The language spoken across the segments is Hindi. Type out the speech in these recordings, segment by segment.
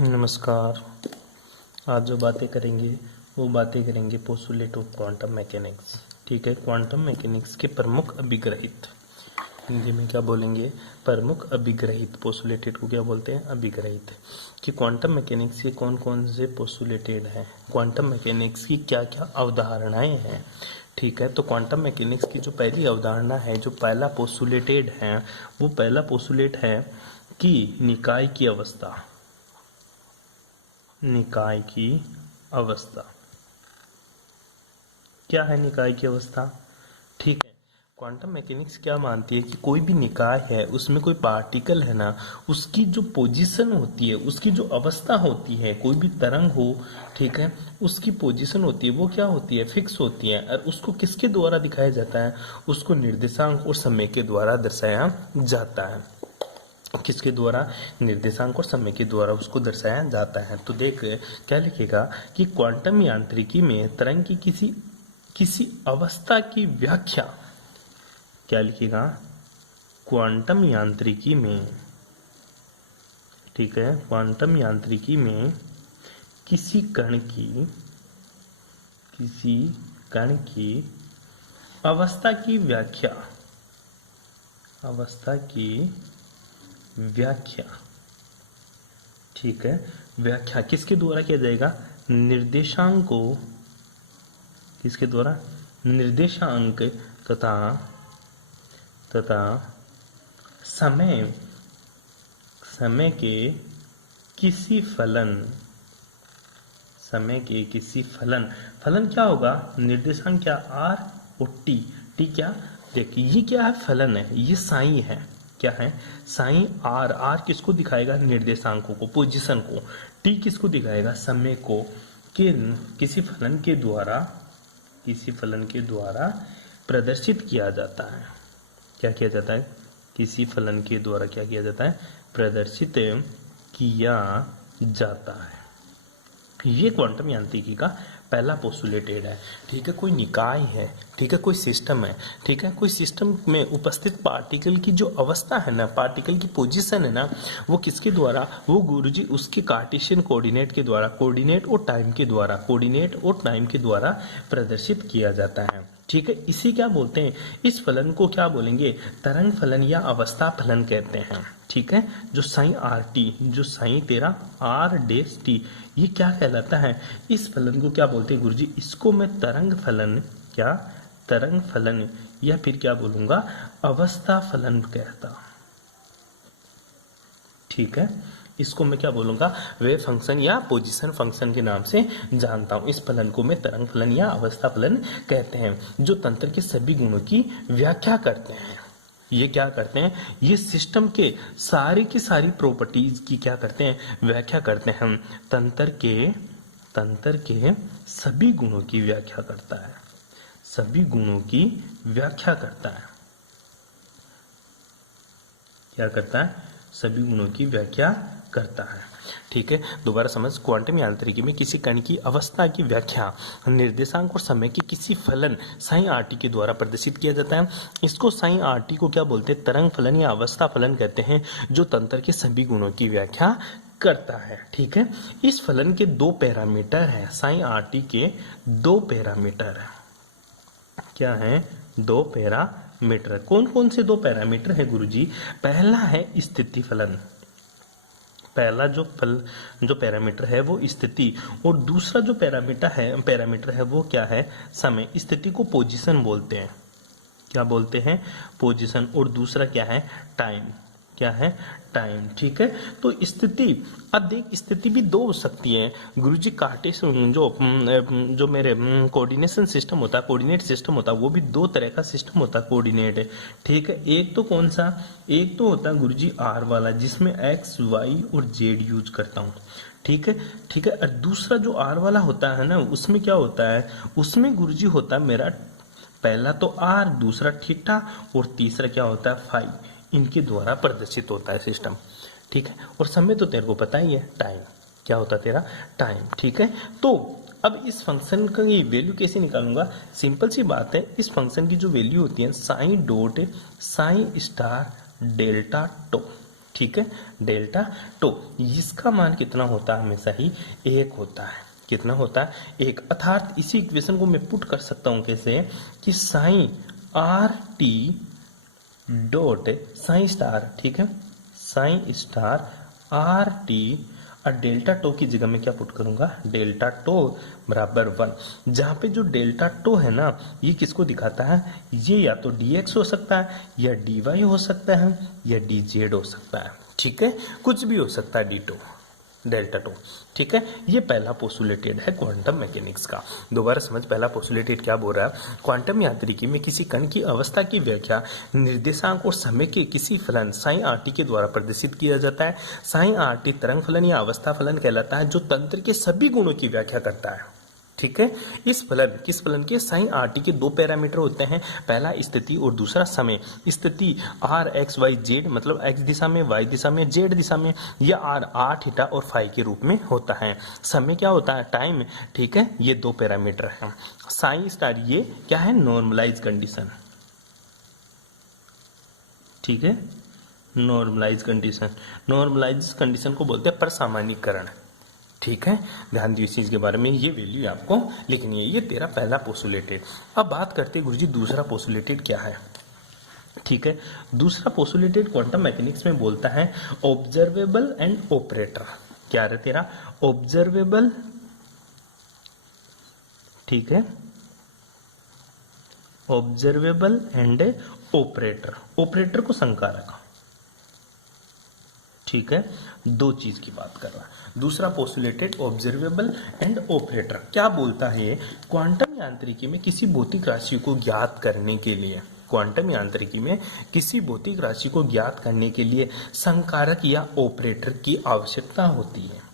नमस्कार। आज जो बातें करेंगे वो बातें करेंगे पोस्टुलेट ऑफ क्वांटम मैकेनिक्स। ठीक है, क्वांटम मैकेनिक्स के प्रमुख अभिग्रहित, हिंदी में क्या बोलेंगे, प्रमुख अभिग्रहित। पोस्टुलेटेड को क्या बोलते हैं, अभिग्रहित। कि क्वांटम मैकेनिक्स के कौन कौन से पोस्टुलेटेड हैं, क्वांटम मैकेनिक्स की क्या क्या अवधारणाएं हैं। ठीक है, तो क्वांटम मैकेनिक्स की जो पहली अवधारणा है, जो पहला पोस्टुलेटेड है, वो पहला पोस्टुलेट है कि निकाय की अवस्था, निकाय की अवस्था। क्या है निकाय की अवस्था? ठीक है, क्वांटम मैकेनिक्स क्या मानती है कि कोई भी निकाय है, उसमें कोई पार्टिकल है ना, उसकी जो पोजीशन होती है, उसकी जो अवस्था होती है, कोई भी तरंग हो, ठीक है, उसकी पोजीशन होती है, वो क्या होती है, फिक्स होती है। और उसको किसके द्वारा दिखाया जाता है? उसको निर्देशांक और समय के द्वारा दर्शाया जाता है। किसके द्वारा? निर्देशांक और समय के द्वारा उसको दर्शाया जाता है। तो देख क्या लिखेगा कि क्वांटम यांत्रिकी में तरंग की किसी किसी अवस्था की व्याख्या, क्या लिखेगा, क्वांटम यांत्रिकी में, ठीक है, क्वांटम यांत्रिकी में किसी कण की अवस्था की व्याख्या, अवस्था की व्याख्या, ठीक है, व्याख्या किसके द्वारा किया जाएगा? निर्देशांक को, किसके द्वारा? निर्देशांक तथा समय के किसी फलन, समय के किसी फलन, फलन क्या होगा? निर्देशांक क्या? आर और टी। टी क्या? देखिए ये क्या है, फलन है, ये साई है। क्या है? Psi R. आर किसको दिखाएगा? निर्देशांकों को, पोजीशन को। टी किसको दिखाएगा? समय को। किसी फलन के द्वारा, किसी फलन के द्वारा प्रदर्शित किया जाता है। क्या किया जाता है? किसी फलन के द्वारा क्या किया जाता है? प्रदर्शित किया जाता है। ये क्वांटम यांत्रिकी का पहला पोस्टुलेटेड है। ठीक है, कोई निकाय है, ठीक है, कोई सिस्टम है, ठीक है, कोई सिस्टम में उपस्थित पार्टिकल की जो अवस्था है ना, पार्टिकल की पोजीशन है ना, वो किसके द्वारा? वो गुरुजी उसके कार्टेशियन कोऑर्डिनेट के द्वारा, कोऑर्डिनेट और टाइम के द्वारा, कोऑर्डिनेट और टाइम के द्वारा प्रदर्शित किया जाता है। ठीक है, इसी क्या बोलते हैं, इस फलन को क्या बोलेंगे? तरंग फलन या अवस्था फलन कहते हैं। ठीक है, जो साइन आर टी, जो साइन तेरा आर डेस टी, ये क्या कहलाता है? इस फलन को क्या बोलते हैं गुरुजी? इसको मैं तरंग फलन, क्या? तरंग फलन, या फिर क्या बोलूंगा, अवस्था फलन कहता। ठीक है, इसको मैं क्या बोलूंगा? वेव फंक्शन या पोजीशन फंक्शन के नाम से जानता हूं। इस फलन को मैं तरंग फलन या अवस्था फलन कहते हैं, जो तंत्र के सभी गुणों की व्याख्या करते हैं। ये क्या करते हैं? ये सिस्टम के सारी की सारी प्रॉपर्टीज की क्या करते हैं? व्याख्या करते हैं। तंत्र के सभी गुणों की व्याख्या करता है, सभी गुणों की व्याख्या करता है। क्या करता है? सभी गुणों की व्याख्या करता है। ठीक है, दोबारा समझ। क्वांटम यांत्रिकी में किसी कण की अवस्था की व्याख्या निर्देशांक और समय के किसी फलन साइन आर टी के द्वारा प्रदर्शित किया जाता है। इसको साइन आर टी को क्या बोलते हैं? तरंग फलन या अवस्था फलन कहते हैं, जो तंत्र के सभी गुणों की व्याख्या करता है। ठीक है, इस फलन के दो पैरामीटर है, साइन आर टी के दो पैरामीटर है। क्या है? दो पैरामीटर। कौन कौन से दो पैरामीटर है गुरुजी? पहला है स्थिति फलन, पहला जो पैरामीटर है वो स्थिति, और दूसरा जो पैरामीटर है वो क्या है? समय। स्थिति को पोजीशन बोलते हैं, क्या बोलते हैं? पोजीशन। और दूसरा क्या है? टाइम। क्या है? टाइम। ठीक है, तो स्थिति, अब देख स्थिति भी दो हो सकती है गुरुजी। कार्टेशियन जो मेरे कोऑर्डिनेशन सिस्टम होता है, कोऑर्डिनेट सिस्टम होता है, वो भी दो तरह का सिस्टम होता है, कोऑर्डिनेट। ठीक है, एक तो कौन सा? एक तो होता है गुरुजी आर वाला, जिसमें एक्स वाई और जेड यूज करता हूँ। ठीक है, ठीक है, और दूसरा जो आर वाला होता है ना, उसमें क्या होता है? उसमें गुरुजी होता है मेरा पहला तो आर, दूसरा थीटा, और तीसरा क्या होता है? फाई। इनके द्वारा प्रदर्शित होता है सिस्टम। ठीक है, और समय तो तेरे को पता ही है, टाइम। क्या होता है तेरा? टाइम। ठीक है, तो अब इस फंक्शन का ये वैल्यू कैसे निकालूंगा? सिंपल सी बात है, इस फंक्शन की जो वैल्यू होती है psi dot psi star delta tau. ठीक है, डेल्टा टो, इसका मान कितना होता है, हमेशा ही 1 होता है। कितना होता है, 1। अर्थात इसी इक्वेशन को मैं पुट कर सकता हूं कैसे, कि psi R T dot psi star, ठीक है, साइन स्टार आर टी और डेल्टा टो की जगह में क्या पुट करूंगा, डेल्टा टो बराबर 1। जहां पे जो डेल्टा टो है ना, ये किसको दिखाता है, ये या तो dx हो सकता है, या dy हो सकता है, या dz हो सकता है, ठीक है, कुछ भी हो सकता है, डी टो डेल्टा टो, ठीक है। ये पहला पोस्टुलेटेड है क्वांटम मैकेनिक्स का। दोबारा समझ, पहला पोस्टुलेटेड क्या बोल रहा है, क्वांटम यांत्रिकी में किसी कण की अवस्था की व्याख्या निर्देशांक और समय के किसी फलन साइन आर टी के द्वारा प्रदर्शित किया जाता है। साइन आर टी तरंग फलन या अवस्था फलन कहलाता है, जो तंत्र के सभी गुणों की व्याख्या करता है, ठीक है। इस फलन, किस फलन के, साइन आर टी के 2 पैरामीटर होते हैं, पहला स्थिति और दूसरा समय। स्थिति आर एक्स वाई जेड, मतलब एक्स दिशा में, वाई दिशा में, जेड दिशा में, या आर थीटा और फाई के रूप में होता है। समय क्या होता है, टाइम, ठीक है। ये 2 पैरामीटर हैं। साइन स्टार ये क्या है, नॉर्मलाइज कंडीशन, ठीक है, नॉर्मलाइज कंडीशन। नॉर्मलाइज कंडीशन को बोलते हैं परसामान्यीकरण, ठीक है। ध्यान दियो इस चीज के बारे में, ये वैल्यू आपको लिखनी है। ये तेरा पहला पोस्टुलेटेड। अब बात करते हैं गुरुजी दूसरा पोस्टुलेटेड क्या है, ठीक है। दूसरा पोस्टुलेटेड क्वांटम मैकेनिक्स में बोलता है ऑब्जर्वेबल एंड ऑपरेटर। क्या है तेरा, ऑब्जर्वेबल, ठीक है, ऑब्जर्वेबल एंड ऑपरेटर। ऑपरेटर को संकारक, ठीक है, 2 चीज की बात कर रहा है। दूसरा पोस्टुलेटेड ऑब्जर्वेबल एंड ऑपरेटर क्या बोलता है, क्वांटम यांत्रिकी में किसी भौतिक राशि को ज्ञात करने के लिए, क्वांटम यांत्रिकी में किसी भौतिक राशि को ज्ञात करने के लिए संकारक या ऑपरेटर की आवश्यकता होती है।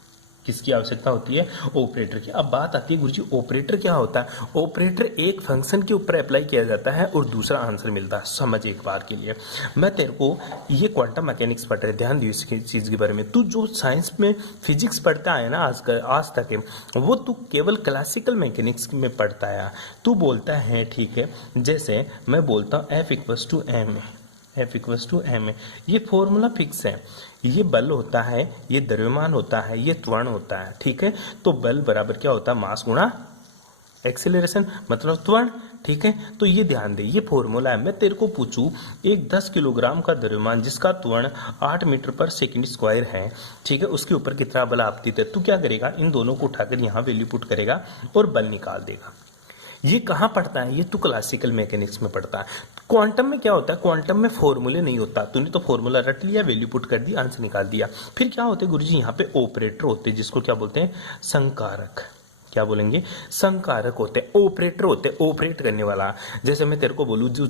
किसकी आवश्यकता होती है, ऑपरेटर की। अब बात आती है गुरुजी ऑपरेटर क्या होता है। ऑपरेटर एक फंक्शन के ऊपर अप्लाई किया जाता है और दूसरा आंसर मिलता है। समझ एक बार के लिए, मैं तेरे को ये क्वांटम मैकेनिक्स पढ़ रहे, ध्यान दियो इसकी चीज के बारे में। तू जो साइंस में फिजिक्स पढ़ता है ना आज तक, वो तू केवल क्लासिकल मैकेनिक्स में पढ़ता है। तू बोलता है, ठीक है, जैसे मैं बोलता हूँ F equals to M, F equals to M, ये फॉर्मूला फिक्स है। ये बल होता है, ये द्रव्यमान होता है, ये त्वरण होता है, ठीक है। तो बल बराबर क्या होता है, मास गुणा एक्सेलरेशन, मतलब त्वरण, ठीक है। तो ये ध्यान दे, ये फॉर्मूला है। मैं तेरे को पूछूं एक 10 किलोग्राम का द्रव्यमान जिसका त्वरण 8 मीटर पर सेकंड स्क्वायर है, ठीक है, उसके ऊपर कितना बल आपतित है, तू क्या करेगा, इन दोनों को उठाकर यहाँ वैल्यू पुट करेगा और बल निकाल देगा। ये कहाँ पढ़ता है, ये तो क्लासिकल मैकेनिक्स में पढ़ता है। क्वांटम में क्या होता है, क्वांटम में फॉर्मूले नहीं होता। तूने तो फॉर्मूला रट लिया, वैल्यू पुट कर दी, आंसर निकाल दिया। फिर क्या होते गुरुजी, यहाँ पे ऑपरेटर होते हैं, जिसको क्या बोलते हैं, संकारक। क्या बोलेंगे, संकारक होते हैं, ऑपरेटर होते हैं, ऑपरेट करने वाला। जैसे मैं तेरे को बोलूँ, जो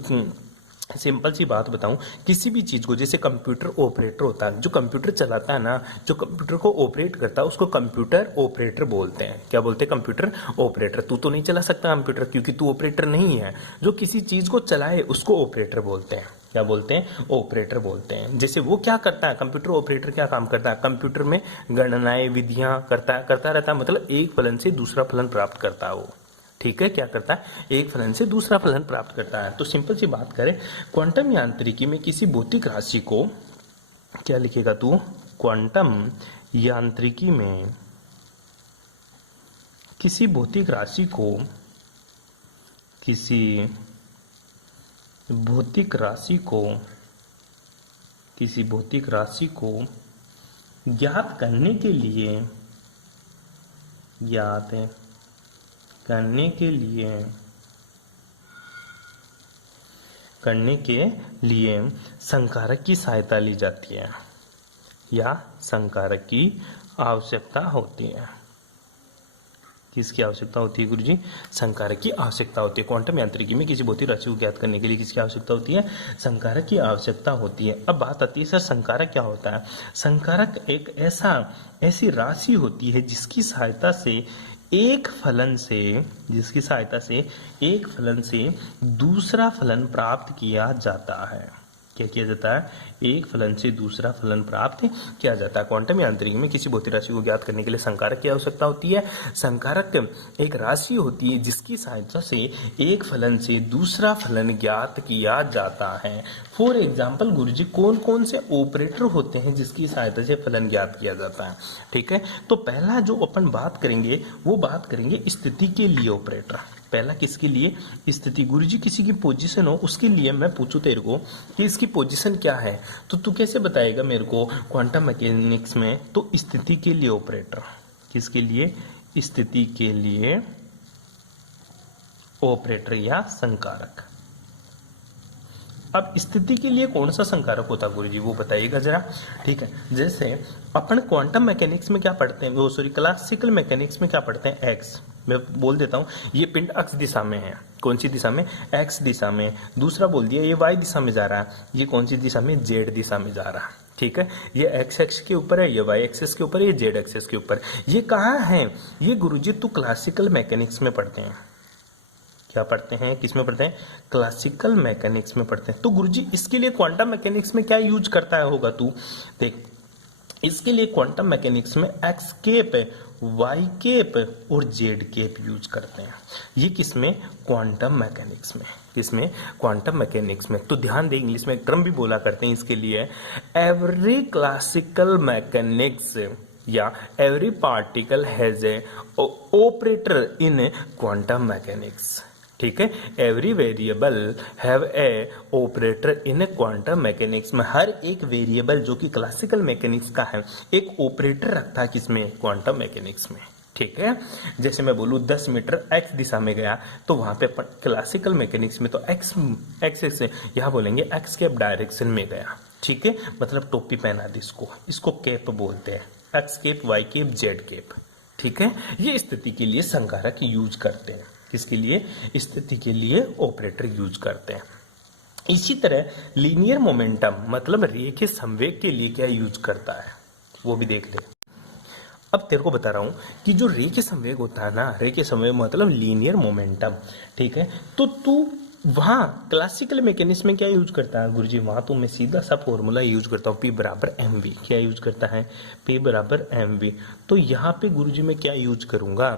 सिंपल सी बात बताऊं, किसी भी चीज को, जैसे कंप्यूटर ऑपरेटर होता है, जो कंप्यूटर चलाता है ना, जो कंप्यूटर को ऑपरेट करता है, उसको कंप्यूटर ऑपरेटर बोलते हैं। क्या बोलते हैं, कंप्यूटर ऑपरेटर। तू तो नहीं चला सकता कंप्यूटर, क्योंकि तू ऑपरेटर नहीं है। जो किसी चीज को चलाए उसको ऑपरेटर बोलते हैं। क्या बोलते हैं, ऑपरेटर बोलते हैं। जैसे वो क्या करता है, कंप्यूटर ऑपरेटर क्या काम करता है, कंप्यूटर में गणनाएं, विधियां करता रहता है, मतलब एक फलन से दूसरा फलन प्राप्त करता है वो, ठीक है। क्या करता है, एक फलन से दूसरा फलन प्राप्त करता है। तो सिंपल सी बात करें, क्वांटम यांत्रिकी में किसी भौतिक राशि को, क्या लिखेगा तू, क्वांटम यांत्रिकी में किसी भौतिक राशि को, किसी भौतिक राशि को, किसी भौतिक राशि को ज्ञात करने के लिए, ज्ञात करने के लिए संकारक की सहायता ली जाती है या संकारक की आवश्यकता होती है। किसकी आवश्यकता होती है गुरुजी, संकारक की आवश्यकता होती है। क्वांटम यांत्रिकी में किसी भौतिक राशि को ज्ञात करने के लिए किसकी आवश्यकता होती है, संकारक की आवश्यकता होती है। अब बात आती है सर संकारक क्या होता है। संकारक एक ऐसी राशि होती है जिसकी सहायता से एक फलन से दूसरा फलन प्राप्त किया जाता है। क्या किया जाता है? एक फलन से दूसरा फलन प्राप्त किया जाता है। क्वांटम यांत्रिकी में किसी भौतिक राशि को ज्ञात करने के लिए संकारक की आवश्यकता होती है। संकारक एक राशि होती है जिसकी सहायता से एक फलन से दूसरा फलन ज्ञात किया जाता है। फॉर एग्जाम्पल गुरुजी, कौन कौन से ऑपरेटर होते हैं जिसकी सहायता से फलन ज्ञात किया जाता है? ठीक है, तो पहला जो अपन बात करेंगे वो बात करेंगे स्थिति के लिए ऑपरेटर। पहला किसके लिए? स्थिति। गुरुजी किसी की पोजीशन हो उसके लिए मैं पूछूं तेरे को कि इसकी पोजीशन क्या है, तो तू कैसे बताएगा मेरे को क्वांटम मैकेनिक्स में? तो स्थिति के लिए ऑपरेटर। किसके लिए? स्थिति के लिए ऑपरेटर या संकारक। अब स्थिति के लिए कौन सा संकारक होता है गुरुजी, वो बताइएगा जरा। ठीक है, जैसे अपन क्वांटम मैकेनिक्स में क्या पढ़ते हैं, वो सॉरी क्लासिकल मैकेनिक्स में क्या पढ़ते हैं? एक्स। मैं बोल देता हूँ, ये पिंड एक्स दिशा में है। कौन सी दिशा में? एक्स दिशा में। दूसरा बोल दिया ये वाई दिशा में जा रहा है, ये कौन सी दिशा में? जेड दिशा में जा रहा है। ठीक है, ये एक्स एक्स के ऊपर है, ये वाई एक्सेस के ऊपर है, ये जेड एक्सेस के ऊपर। ये कहाँ है? ये गुरुजी तो क्लासिकल मैकेनिक्स में पढ़ते हैं। क्या पढ़ते हैं? किस में पढ़ते हैं? क्लासिकल मैकेनिक्स में पढ़ते हैं। तो गुरुजी इसके लिए क्वांटम मैकेनिक्स में क्या यूज करता है होगा तू? देख, इसके लिए क्वांटम मैकेनिक्स में एक्स केप, वाई केप और जेड केप यूज करते हैं। ये किसमें? क्वांटम मैकेनिक्स में। किसमें? क्वांटम मैकेनिक्स में। तो ध्यान दे, इंग्लिश में टर्म भी बोला करते हैं इसके लिए, एवरी क्लासिकल मैकेनिक्स या every particle has a operator in quantum mechanics. ठीक है, every variable have a operator in quantum mechanics में। हर एक वेरिएबल जो कि क्लासिकल मैकेनिक्स का है एक ऑपरेटर रखता है। किसमें? क्वांटम मैकेनिक्स में। ठीक है, जैसे मैं बोलूँ 10 मीटर एक्स दिशा में गया तो वहां पे क्लासिकल मैकेनिक्स में तो एक्स यहाँ बोलेंगे एक्स के डायरेक्शन में गया। ठीक है, मतलब टोपी पहना दी, इसको केप बोलते हैं। X cap, Y cap, Z cap. ठीक है, ये स्थिति के लिए संकारक यूज करते हैं। किसके लिए? स्थिति के लिए ऑपरेटर यूज करते हैं। इसी तरह लीनियर मोमेंटम मतलब रेखीय संवेग के लिए क्या यूज करता है, वो भी देख ले। अब तेरे को बता रहा हूं कि जो रेखीय संवेग होता है ना, रेखीय संवेग मतलब लीनियर मोमेंटम। ठीक है, तो तू वहां क्लासिकल मैकेनिक्स में क्या यूज करता है गुरुजी? वहां तो मैं सीधा सा फॉर्मूला यूज करता हूँ, P बराबर mv। क्या यूज करता है? P बराबर mv। तो यहाँ पे गुरुजी मैं क्या यूज करूंगा?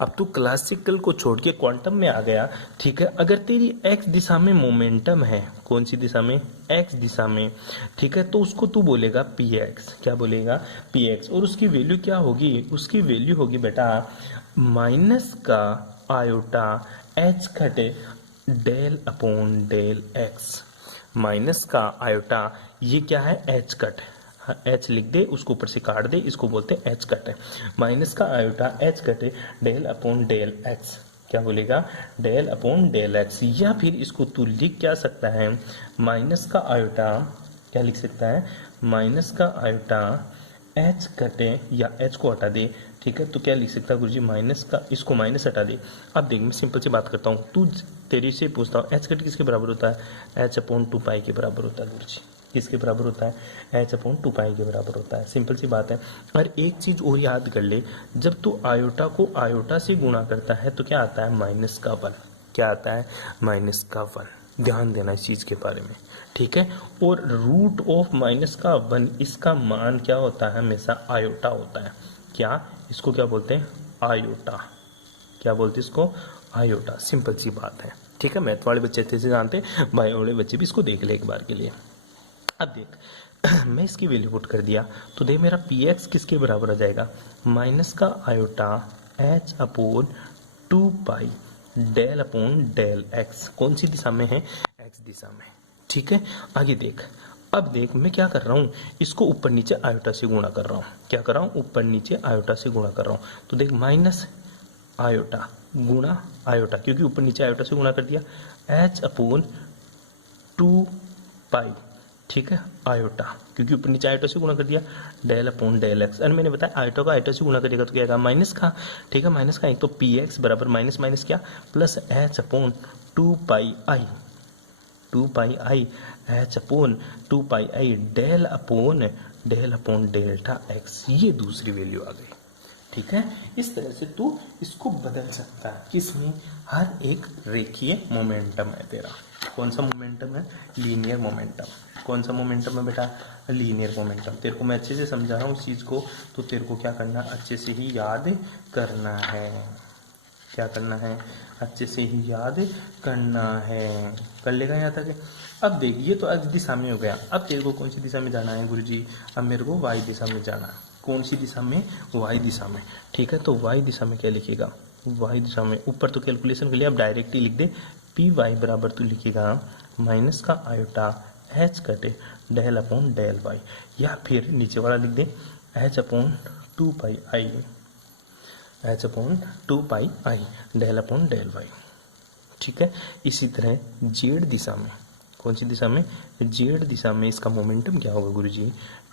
अब तू क्लासिकल को छोड़ के क्वांटम में आ गया। ठीक है, अगर तेरी x दिशा में मोमेंटम है, कौन सी दिशा में? x दिशा में। ठीक है, तो उसको तू बोलेगा px। क्या बोलेगा? px। और उसकी वैल्यू क्या होगी? उसकी वैल्यू होगी बेटा माइनस का आयोटा h घटे del upon del X. Minus का आयोटा, ये क्या है? H cut. एच लिख दे, उसको ऊपर से काट दे, इसको बोलते हैं एच कट है। माइनस का iota H cut del upon del X. क्या बोलेगा? Del upon del X. या फिर इसको तू लिख क्या सकता है? माइनस का आयोटा, क्या लिख सकता है? माइनस का आयोटा एच कटे, या एच को हटा दे। ठीक है, तो क्या लिख सकता है गुरुजी? माइनस का, इसको माइनस हटा दे। अब देख, मैं सिंपल सी बात करता हूँ, तू तेरी से पूछता हूँ, एच कट किसके बराबर होता है? एच अपॉन 2 पाई के बराबर होता है गुरुजी। किसके बराबर होता है? एच अपॉन 2 पाई के बराबर होता है। सिंपल सी बात है। और एक चीज और याद कर ले, जब तू आयोटा को आयोटा से गुणा करता है तो क्या आता है? माइनस का 1। क्या आता है? माइनस का 1। ध्यान देना इस चीज के बारे में। ठीक है, और रूट ऑफ माइनस का 1, इसका मान क्या होता है? हमेशा आयोटा होता है। क्या? इसको क्या बोलते हैं? आयोटा। क्या बोलते हैं इसको? आयोटा। सिंपल सी बात है। ठीक है, मैथ वाले बच्चे अच्छे से जानते हैं, बायो वाले बच्चे भी इसको देख ले एक बार के लिए। अब देख, मैं इसकी वैल्यू पुट कर दिया तो देख मेरा पी एक्स किसके बराबर आ जाएगा? माइनस का iota H upon 2 pi del upon del X. कौन सी दिशा में है? एक्स दिशा में। ठीक है, आगे देख। अब देख, मैं क्या कर रहा हूँ? इसको ऊपर नीचे आयोटा से गुणा कर रहा हूँ। क्या कर रहा हूँ? ऊपर नीचे आयोटा से गुणा कर रहा हूँ। तो देख, माइनस आयोटा गुणा आयोटा, क्योंकि ऊपर नीचे आयोटा से गुणा कर दिया, एच अपॉन 2 पाई। ठीक है, आयोटा, क्योंकि ऊपर नीचे आयोटा से गुणा कर दिया, डेल अपॉन डेल एक्स। और मैंने बताया आयोटा का आयोटा से गुणा करेगा तो क्या आएगा? माइनस का। ठीक है, माइनस का। एक तो पी एक्स बराबर माइनस माइनस क्या? Plus H upon 2 pi I. 2 pi I H upon 2 pi I del upon delta X. ये दूसरी वैल्यू आ गई। ठीक है, इस तरह से तू इसको बदल सकता है। किसमें? हर एक रेखीय मोमेंटम है तेरा। कौन सा मोमेंटम है? Linear momentum. कौन सा मोमेंटम है बेटा? Linear momentum. तेरे को मैं अच्छे से समझा रहा हूँ इस चीज़ को, तो तेरे को क्या करना, अच्छे से ही याद करना है। क्या करना है? अच्छे से ही याद करना है। कर लेगा यहाँ तक? अब देख, ये तो x दिशा में हो गया। अब तेरे को कौन सी दिशा में जाना है गुरुजी? अब मेरे को y दिशा में जाना है। कौन सी दिशा में? y दिशा में। ठीक है, तो y दिशा में क्या लिखेगा? y दिशा में ऊपर तो कैलकुलेशन के लिए अब डायरेक्ट ही लिख दे। पी वाई बराबर तू लिखेगा माइनस का iota H cut del upon del Y, या फिर नीचे वाला लिख दे H upon 2 pi I, H upon 2 pi I del upon del Y. ठीक है, इसी तरह जेड दिशा में, कौन सी दिशा में? जेड दिशा में इसका मोमेंटम क्या होगा गुरुजी?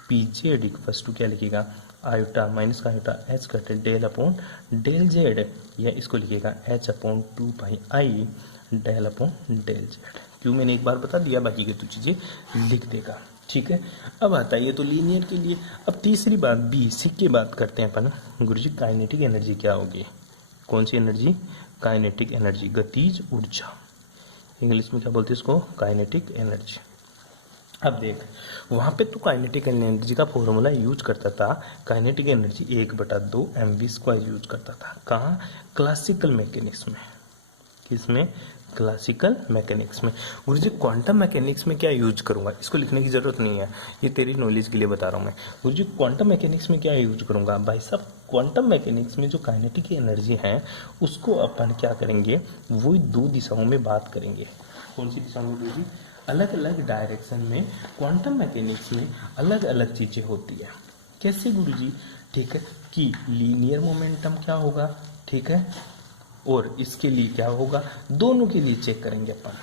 पी जेड इक्वल्स टू क्या लिखेगा? आयोटा माइनस का iota H cut del upon del Z, या इसको लिखेगा H upon 2 pi I del upon del Z. क्यों? मैंने एक बार बता दिया, बाकी की तो चीज़ें लिख देगा। ठीक है, अब आता है ये तो लीनियर के लिए। अब तीसरी बात बी सी की बात करते हैं अपन। गुरुजी काइनेटिक एनर्जी क्या होगी? कौन सी एनर्जी? काइनेटिक एनर्जी, गतिज ऊर्जा। इंग्लिश में क्या बोलते हैं इसको? Kinetic energy. अब देख, वहाँ पे तो काइनेटिक एनर्जी का फॉर्मूला यूज करता था। काइनेटिक एनर्जी 1/2 mv² यूज करता था। कहाँ? क्लासिकल मैकेनिक्स में। किसमें? क्लासिकल मैकेनिक्स में। गुरुजी क्वांटम मैकेनिक्स में क्या यूज करूंगा? इसको लिखने की जरूरत नहीं है, ये तेरी नॉलेज के लिए बता रहा हूँ मैं। गुरुजी क्वांटम मैकेनिक्स में क्या यूज करूंगा? भाई साहब, क्वांटम मैकेनिक्स में जो काइनेटिक एनर्जी है उसको अपन क्या करेंगे, वही 2 दिशाओं में बात करेंगे। कौन सी दिशा में गुरुजी? अलग अलग डायरेक्शन में क्वांटम मैकेनिक्स में अलग अलग चीजें होती है। कैसे गुरुजी? ठीक है, कि लीनियर मोमेंटम क्या होगा, ठीक है, और इसके लिए क्या होगा, दोनों के लिए चेक करेंगे अपन।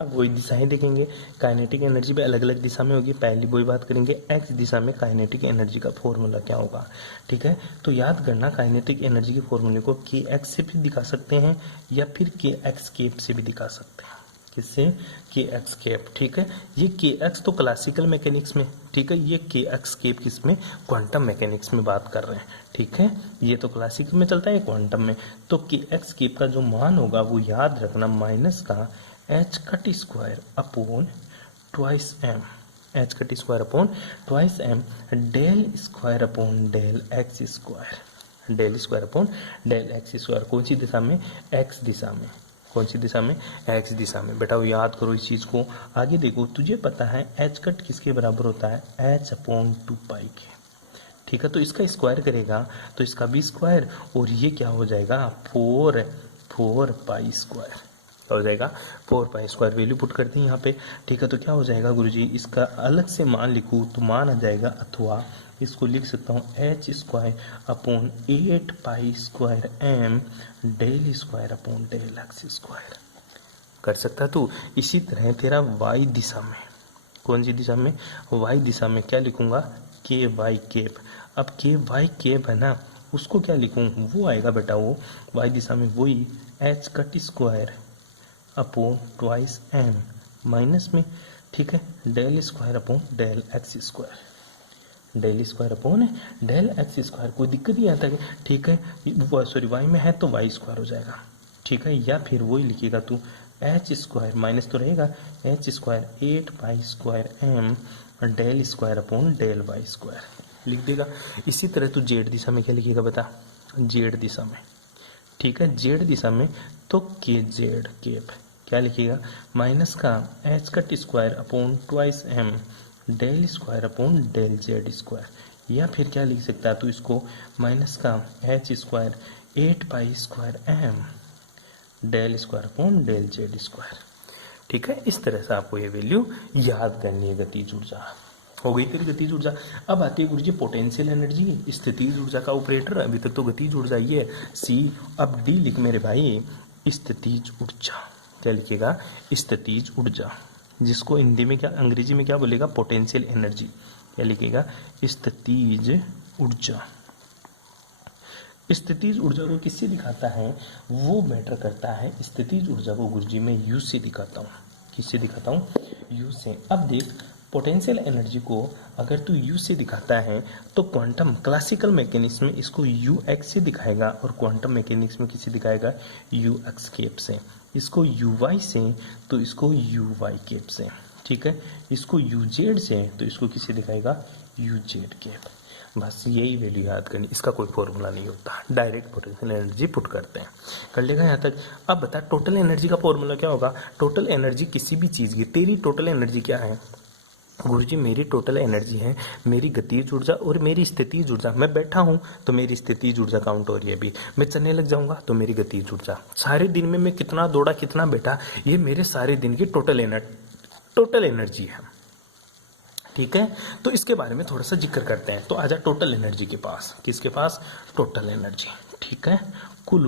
अब वही दिशाएं देखेंगे, काइनेटिक एनर्जी भी अलग अलग दिशा में होगी। पहली वही बात करेंगे, एक्स दिशा में काइनेटिक एनर्जी का फॉर्मूला क्या होगा। ठीक है, तो याद करना, काइनेटिक एनर्जी के फॉर्मूले को के एक्स से भी दिखा सकते हैं या फिर के एक्स केप से भी दिखा सकते हैं। किससे? के एक्स केप। ठीक है, ये के एक्स तो क्लासिकल मैकेनिक्स में, ठीक है, ये के एक्स केप किसमें? क्वांटम मैकेनिक्स में बात कर रहे हैं। ठीक है, ये तो क्लासिकल में चलता है, क्वांटम में। तो के एक्स केप का जो मान होगा वो याद रखना, माइनस का H cut square upon twice M, H cut square upon twice M del square upon del X square, del square upon del X square. कौन सी दिशा में? एक्स दिशा में। कौन सी दिशा में? एक्स दिशा में। बेटा वो याद करो इस चीज को। आगे देखो, तुझे पता है एच कट किसके बराबर होता है? एच अपॉन 2 पाई के। ठीक है, तो इसका स्क्वायर करेगा तो इसका भी स्क्वायर, और ये क्या हो जाएगा? 4 पाई स्क्वायर। क्या हो जाएगा? 4 पाई स्क्वायर। वैल्यू पुट करते हैं यहाँ पे। ठीक है, तो क्या हो जाएगा गुरुजी? इसका अलग से मान लिखूँ तो मान आ जाएगा, अथवा इसको लिख सकता हूँ H square upon 8 pi square M del square upon del X square. कर सकता तू। इसी तरह तेरा वाई दिशा में, कौन सी दिशा में? वाई दिशा में क्या लिखूंगा? के वाई केप। अब के वाई केप है ना, उसको क्या लिखूं? वो आएगा बेटा, वो वाई दिशा में वही H cut square upon twice M minus में, ठीक है, del square upon del X square, del square upon del X square. कोई दिक्कत नहीं आता है, ठीक है, सॉरी वाई में है तो वाई स्क्वायर हो जाएगा। ठीक है, या फिर वही लिखेगा तू एच स्क्वायर, माइनस तो रहेगा, H square 8 pi square M del square upon del Y square लिख देगा। इसी तरह तू जेड दिशा में क्या लिखेगा बता? जेड दिशा में, ठीक है, जेड दिशा में तो के जेड केप क्या लिखेगा? माइनस का H cut square upon twice M del square upon del Z square. या फिर क्या लिख सकता है तो इसको माइनस का H square 8 pi square M del square upon del Z square. ठीक है, इस तरह से आपको ये वैल्यू याद करनी है। गतिज ऊर्जा हो गई तेरी गतिज ऊर्जा। अब आती है गुरुजी पोटेंशियल एनर्जी, स्थितिज ऊर्जा का ऑपरेटर। अभी तक तो गतिज ऊर्जा ही है, सी। अब डी लिख मेरे भाई, स्थितिज ऊर्जा। क्या लिखेगा? स्थितिज ऊर्जा, जिसको हिंदी में क्या, अंग्रेजी में क्या बोलेगा? Potential energy. क्या लिखेगा? स्थितिज ऊर्जा। स्थितिज ऊर्जा को किससे दिखाता है? वो मैटर करता है। स्थितिज ऊर्जा को गुरुजी मैं यू से दिखाता हूँ। किससे दिखाता हूँ? यू से। अब देख, पोटेंशियल एनर्जी को अगर तू यू से दिखाता है तो क्वांटम क्लासिकल मैकेनिक्स में इसको यू एक्स से दिखाएगा और क्वांटम मैकेनिक्स में किसे दिखाएगा यू एक्स केप से। इसको यू वाई से तो इसको यू वाई केप से, ठीक है। इसको यू जेड से तो इसको किसे दिखाएगा यू जेड केप। बस यही वैल्यू याद करनी, इसका कोई फॉर्मूला नहीं होता, डायरेक्ट पोटेंशियल एनर्जी पुट करते हैं। कर लेगा यहाँ तक। अब बता टोटल एनर्जी का फॉर्मूला क्या होगा। टोटल एनर्जी किसी भी चीज़ की, तेरी टोटल एनर्जी क्या है गुरुजी, मेरी टोटल एनर्जी है मेरी गतिज ऊर्जा और मेरी स्थितिज ऊर्जा। मैं बैठा हूँ तो मेरी स्थितिज ऊर्जा काउंट हो रही है अभी, मैं चलने लग जाऊंगा तो मेरी गतिज ऊर्जा। सारे दिन में मैं कितना दौड़ा कितना बैठा, ये मेरे सारे दिन की टोटल एनर्जी है, ठीक है। तो इसके बारे में थोड़ा सा जिक्र करते हैं। तो आजा टोटल एनर्जी के पास, किसके पास टोटल एनर्जी, ठीक है। कुल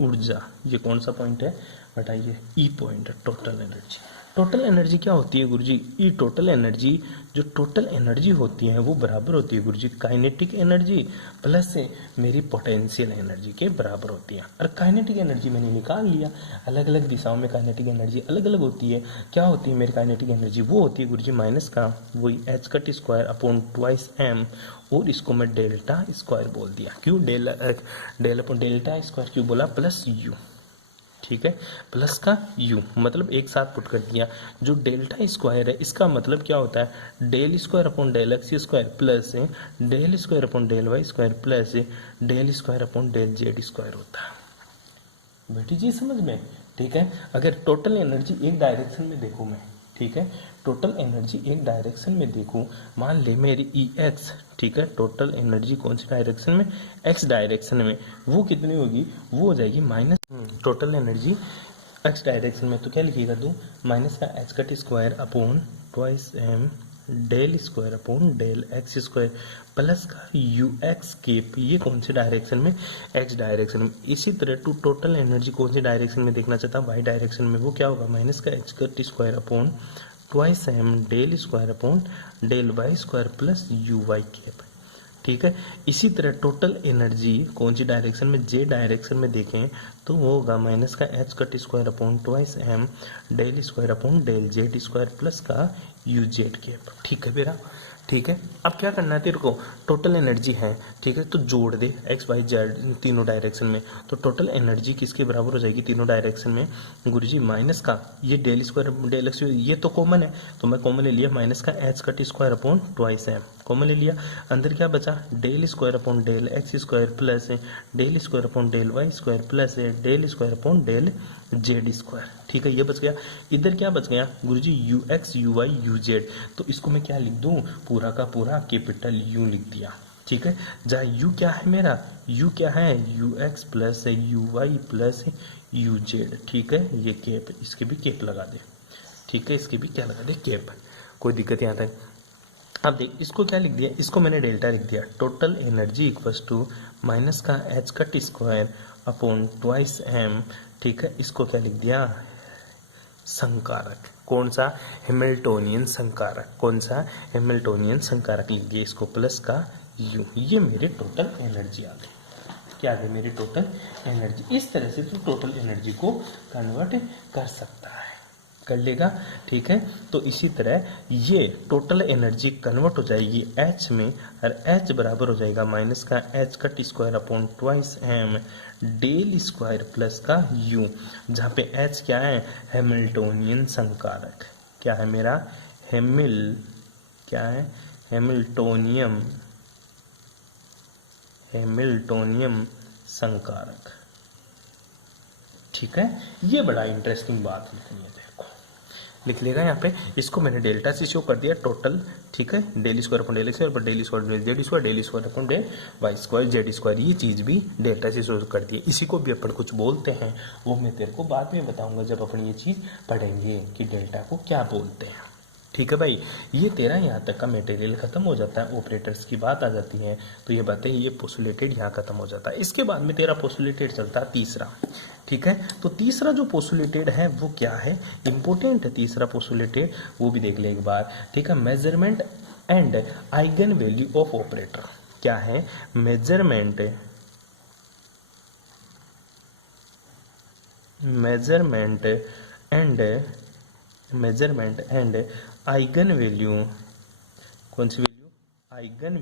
ऊर्जा ये कौन सा पॉइंट है बताइए, ई पॉइंट है टोटल एनर्जी। टोटल एनर्जी क्या होती है गुरुजी, ई टोटल एनर्जी, जो टोटल एनर्जी होती है वो बराबर होती है गुरुजी काइनेटिक एनर्जी प्लस से मेरी पोटेंशियल एनर्जी के बराबर होती है। और काइनेटिक एनर्जी मैंने निकाल लिया, अलग अलग दिशाओं में काइनेटिक एनर्जी अलग अलग होती है। क्या होती है मेरी काइनेटिक एनर्जी, वो होती है गुरुजी माइनस का वही H cut square upon twice M, और इसको मैं डेल्टा स्क्वायर बोल दिया। क्यों डेल अपॉन डेल्टा स्क्वायर क्यों बोला, प्लस यू, ठीक है, प्लस का यू मतलब एक साथ पुट कर दिया। जो डेल्टा स्क्वायर है इसका मतलब क्या होता है, del square upon del X square plus del square upon del Y square plus del square upon del Z square होता है। बैठी जी समझ में, ठीक है। अगर टोटल एनर्जी एक डायरेक्शन में देखूँ मैं, ठीक है, टोटल एनर्जी एक डायरेक्शन में देखूँ, मान ले मेरी ई एक्स, ठीक है, टोटल एनर्जी कौन सी डायरेक्शन में, एक्स डायरेक्शन में, वो कितनी होगी, वो हो जाएगी minus total energy X direction में। तो क्या लिखिएगा तू, माइनस का H cut square upon twice M del square upon del X square plus का यू एक्स केप, ये कौन सी डायरेक्शन में, एक्स डायरेक्शन में। इसी तरह टू टोटल एनर्जी कौन सी डायरेक्शन में देखना चाहता, वाई डायरेक्शन में, वो क्या होगा माइनस का H cut square upon twice M del square upon del Y square plus U Y cap, ठीक है। इसी तरह टोटल एनर्जी कौन सी डायरेक्शन में, जे डायरेक्शन में देखें तो वो होगा माइनस का H cut square upon twice M del square upon del Z square plus का यू जेड केप, ठीक है बेरा, ठीक है। अब क्या करना है तेरे को, टोटल एनर्जी है, ठीक है, तो जोड़ दे एक्स वाई जेड तीनों डायरेक्शन में। तो टोटल एनर्जी किसके बराबर हो जाएगी तीनों डायरेक्शन में गुरुजी, माइनस का ये डेल स्क्वायर डेल एक्स, ये तो कॉमन है तो मैं कॉमन ले लिया, माइनस का H cut square upon twice M common ले लिया। अंदर क्या बचा, del square upon del X square plus del square upon del Y square plus del square upon del Z square, ठीक है, ये बच गया। इधर क्या बच गया Guruji, U X U Y U Z, तो इसको मैं क्या लिख दूं, पूरा का पूरा कैपिटल यू लिख दिया, ठीक है। जहाँ यू क्या है मेरा, यू क्या है U X plus U Y plus U Z, ठीक है, ये कैप, इसके भी कैप लगा दे, ठीक है, इसके भी क्या लगा दे कैप, कोई दिक्कत यहाँ तक। अब देख इसको क्या लिख दिया, इसको मैंने डेल्टा लिख दिया, total energy equals to minus का H cut square upon twice M, ठीक है, इसको क्या लिख दिया संकारक, कौन सा हैमिल्टोनियन संकारक, कौन सा हैमिल्टोनियन संकारक लिख दिया इसको प्लस का यू, ये मेरी टोटल एनर्जी आ गई, क्या है मेरी टोटल एनर्जी। इस तरह से तो टोटल एनर्जी को कन्वर्ट कर सकता है, कर लेगा, ठीक है। तो इसी तरह ये टोटल एनर्जी कन्वर्ट हो जाएगी एच में, और एच बराबर हो जाएगा माइनस का H cut square upon twice M del square plus का यू, जहाँ पे एच क्या है हैमिल्टोनियन संकारक, क्या है मेरा क्या है हैमिल्टोनियम संकारक, ठीक है। ये बड़ा इंटरेस्टिंग बात लिखनी है, देखो लिख लेगा यहाँ पे, इसको मैंने डेल्टा से शो कर दिया टोटल, ठीक है, del square upon del X square del square del Z square del square upon del Y square Z square, ये चीज़ भी डेल्टा से शो कर दी। इसी को भी अपन कुछ बोलते हैं, वो मैं तेरे को बाद में बताऊंगा जब अपन ये चीज़ पढ़ेंगे कि डेल्टा को क्या बोलते हैं, ठीक है भाई। ये तेरा यहाँ तक का मटेरियल खत्म हो जाता है, ऑपरेटर्स की बात आ जाती है, तो ये बातें ये पोस्टुलेटेड यहाँ खत्म हो जाता है। इसके बाद में तेरा पोस्टुलेटेड चलता है तीसरा, ठीक है। तो तीसरा जो पोस्टुलेटेड है वो क्या है, इंपॉर्टेंट है तीसरा पोस्टुलेटेड, वो भी देख ले एक बार, ठीक है। Measurement and eigen value of operator, क्या है measurement and measurement and eigen value, कौन सी value, eigen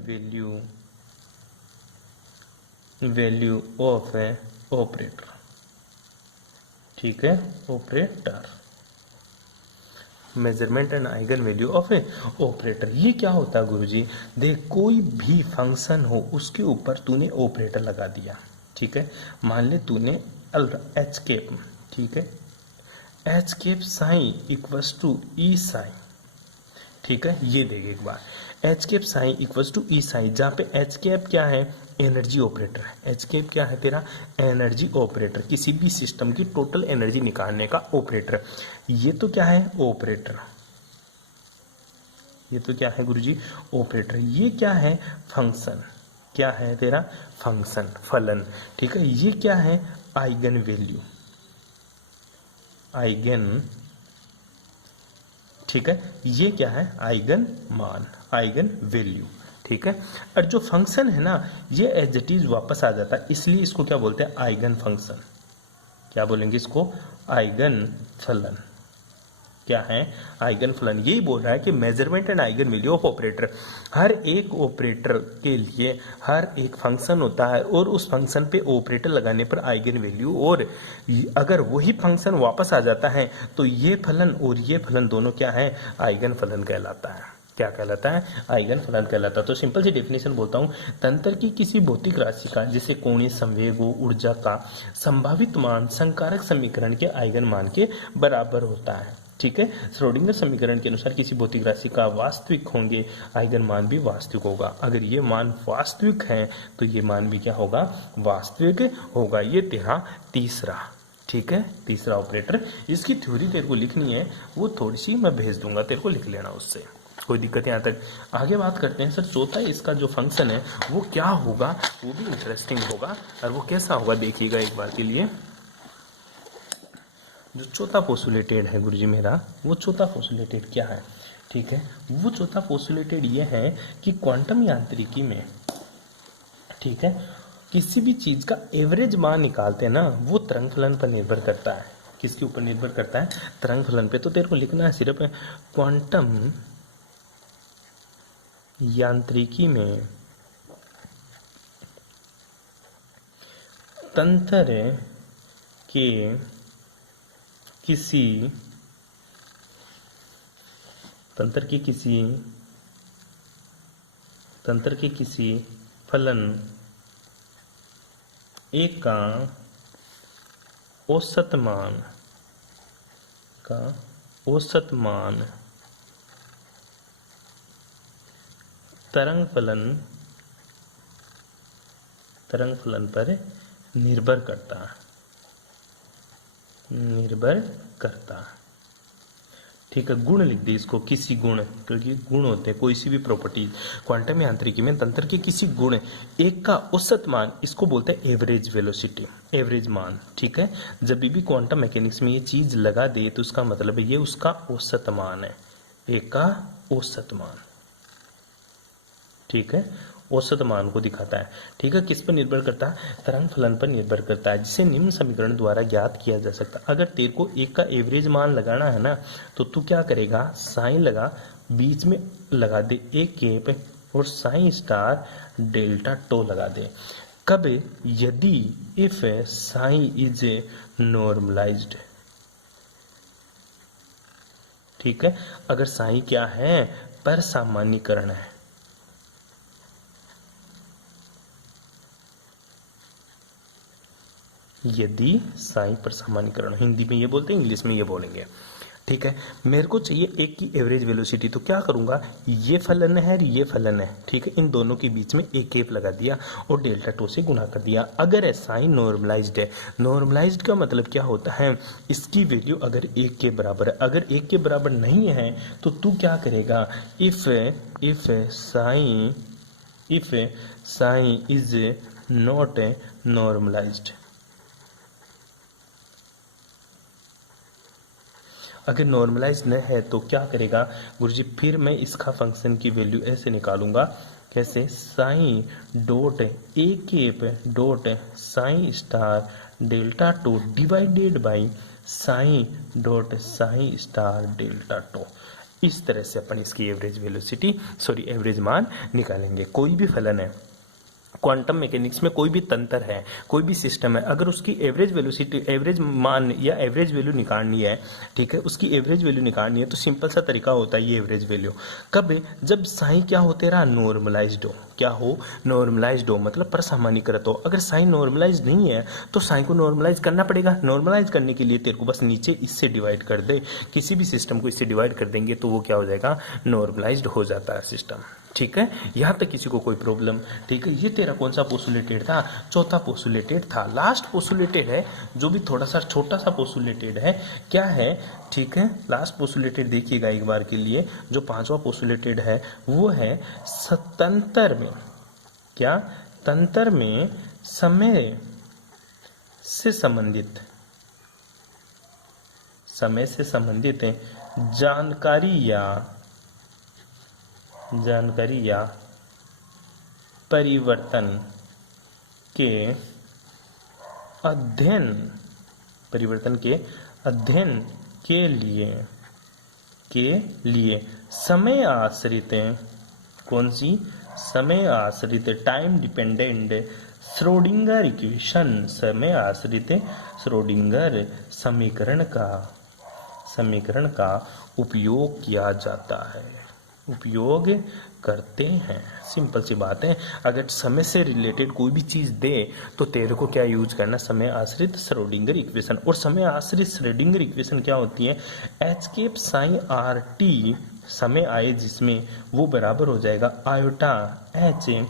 value of a operator, ठीक है, operator, measurement and eigen value of a operator. ये क्या होता है गुरुजी, देख कोई भी फंक्शन हो उसके ऊपर तूने ऑपरेटर लगा दिया, ठीक है, मान ले तूने एच केप, ठीक है, H cap psi equals to E psi, ठीक है, ये देख एक बार, H cap psi equals to E psi, जहाँ पे एच केप क्या है, एनर्जी ऑपरेटर है, एच केप क्या है तेरा, एनर्जी ऑपरेटर, किसी भी सिस्टम की टोटल एनर्जी निकालने का ऑपरेटर। ये तो क्या है, ऑपरेटर, ये तो क्या है गुरुजी, ऑपरेटर। ये क्या है, फंक्शन, क्या है तेरा, फंक्शन, फलन, ठीक है। ये क्या है, आइगन वैल्यू, आइगन, ठीक है, ये क्या है, आइगन मान, आइगन वैल्यू, ठीक है। और जो फंक्शन है ना, ये एज इट इज वापस आ जाता है, इसलिए इसको क्या बोलते हैं, आइगन फंक्शन, क्या बोलेंगे इसको, आइगन फलन, क्या है, आइगन फलन। यही बोल रहा है कि measurement and eigen value of operator, हर एक ऑपरेटर के लिए हर एक फंक्शन होता है और उस फंक्शन पे ऑपरेटर लगाने पर आइगन वैल्यू, और अगर वही फंक्शन वापस आ जाता है तो ये फलन और ये फलन दोनों क्या है, आइगन फलन कहलाता है। क्या कहलाता है, आइगन फलन कहलाता है। तो सिंपल सी डेफिनेशन बोलता हूँ, तंत्र की किसी भौतिक राशि का, जैसे कोणीय संवेग हो, ऊर्जा का संभावित मान संकारक समीकरण के आइगन मान के बराबर होता है, ठीक है। श्रोडिंगर समीकरण के अनुसार किसी भौतिक राशि का वास्तविक होंगे, आइगन मान भी वास्तविक होगा। अगर ये मान वास्तविक है तो ये मान भी क्या होगा, वास्तविक होगा। ये तेरा तीसरा, ठीक है, तीसरा ऑपरेटर। इसकी थ्योरी तेरे को लिखनी है, वो थोड़ी सी मैं भेज दूंगा, तेरे को लिख लेना, उससे कोई दिक्कत यहाँ तक। आगे बात करते हैं सर, चौथा इसका जो फंक्शन है वो क्या होगा, वो भी इंटरेस्टिंग होगा। और वो कैसा होगा देखिएगा एक बार के लिए। जो चौथा पोस्टुलेटेड है गुरुजी मेरा, वो चौथा पोस्टुलेटेड क्या है, ठीक है, वो चौथा पोस्टुलेटेड ये है कि क्वांटम यांत्रिकी में, ठीक है, किसी भी चीज का एवरेज मान निकालते हैं ना, वो तरंग फलन पर निर्भर करता है। किसके ऊपर निर्भर करता है, तरंग फलन पे। तो तेरे को लिखना है सिर्फ क्वांटम यांत्रिकी में तंत्र के किसी फलन एक का औसत मान तरंग फलन पर निर्भर करता है, ठीक है। गुण लिख दे इसको, किसी गुण, क्योंकि गुण होते हैं कोई सी भी प्रॉपर्टी। क्वांटम यांत्रिकी में तंत्र के किसी गुण एक का औसत मान, इसको बोलते हैं एवरेज वेलोसिटी, एवरेज मान, ठीक है। जब भी क्वांटम मैकेनिक्स में ये चीज लगा दे तो उसका मतलब है ये उसका औसत मान है, एक का औसत मान, ठीक है, औसत मान को दिखाता है, ठीक है। किस पर निर्भर करता है, तरंग फलन पर निर्भर करता है, जिसे निम्न समीकरण द्वारा ज्ञात किया जा सकता है। अगर तेरे को एक का एवरेज मान लगाना है ना, तो तू क्या करेगा, साइन लगा, बीच में लगा दे एक केप और साइन स्टार डेल्टा टो लगा दे। कब, यदि इफ साइन इज नॉर्मलाइज्ड, ठीक है, अगर साइन क्या है, पर सामान्यीकरण है, यदि साइन पर सामान्यीकरण, हिंदी में ये बोलते हैं, इंग्लिश में ये बोलेंगे, ठीक है। मेरे को चाहिए एक की एवरेज वेलोसिटी, तो क्या करूंगा, ये फलन है और ये फलन है, ठीक है, इन दोनों के बीच में एक केप लगा दिया और डेल्टा टू से गुणा कर दिया। अगर साइन नॉर्मलाइज्ड है, नॉर्मलाइज्ड का मतलब क्या होता है, इसकी वैल्यू अगर एक के बराबर है, अगर एक के बराबर नहीं है तो तू क्या करेगा, if psi is not normalized, अगर नॉर्मलाइज न है तो क्या करेगा गुरुजी, फिर मैं इसका फंक्शन की वैल्यू ऐसे निकालूंगा, कैसे, psi dot A cap dot psi star delta tau divided by psi dot psi star delta tau. इस तरह से अपन इसकी एवरेज मान निकालेंगे। कोई भी फलन है क्वांटम मैकेनिक्स में, कोई भी तंत्र है, कोई भी सिस्टम है, अगर उसकी एवरेज मान या एवरेज वैल्यू निकालनी है, ठीक है, उसकी एवरेज वैल्यू निकालनी है, तो सिंपल सा तरीका होता है ये एवरेज वैल्यू। कब? जब साइन क्या होते रहा? नॉर्मलाइज्ड हो। क्या हो? नॉर्मलाइज्ड हो, मतलब प्रसामान्यकृत हो। अगर साइन नॉर्मलाइज्ड नहीं है तो साइन को नॉर्मलाइज करना पड़ेगा। नॉर्मलाइज करने के लिए तेरे को बस नीचे इससे डिवाइड कर दे, किसी भी सिस्टम को इससे डिवाइड कर देंगे तो वो क्या हो जाएगा? नॉर्मलाइज्ड हो जाता है सिस्टम। ठीक है, यहाँ तक किसी को कोई प्रॉब्लम? ठीक है, ये तेरा कौन सा पोस्टुलेटेड था? चौथा पोस्टुलेटेड था। लास्ट पोस्टुलेटेड है जो भी थोड़ा सा छोटा सा पोस्टुलेटेड है, क्या है? ठीक है, लास्ट पोस्टुलेटेड देखिएगा एक बार के लिए। जो पांचवा पोस्टुलेटेड है वो है तंत्र में, क्या? तंत्र में समय से संबंधित जानकारी या परिवर्तन के अध्ययन के लिए समय आश्रित, कौन सी? समय आश्रित टाइम डिपेंडेंट श्रोडिंगर इक्वेशन, समय आश्रित श्रोडिंगर समीकरण का उपयोग किया जाता है, उपयोग करते हैं। सिंपल सी बात है, अगर समय से रिलेटेड कोई भी चीज दे तो तेरे को क्या यूज करना? समय आश्रित श्रोडिंगर इक्वेशन। और समय आश्रित श्रोडिंगर इक्वेशन क्या होती है? H cap psi R T समय आए जिसमें वो बराबर हो जाएगा iota H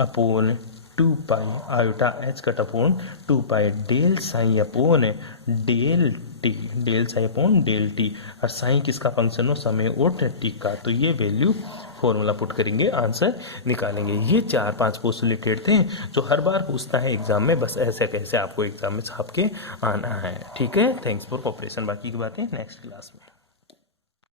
upon 2 pi, iota H cut upon 2 pi del psi upon del T, del psi upon del T. और साइन किसका फंक्शन हो? समय और टी का। तो ये वैल्यू फॉर्मूला पुट करेंगे, आंसर निकालेंगे। ये 4-5 पोस्टुलेटेड थे जो हर बार पूछता है एग्जाम में, बस ऐसे कैसे आपको एग्जाम में छाप के आना है। ठीक है, थैंक्स फॉर कोऑपरेशन। बाकी की बातें नेक्स्ट क्लास में।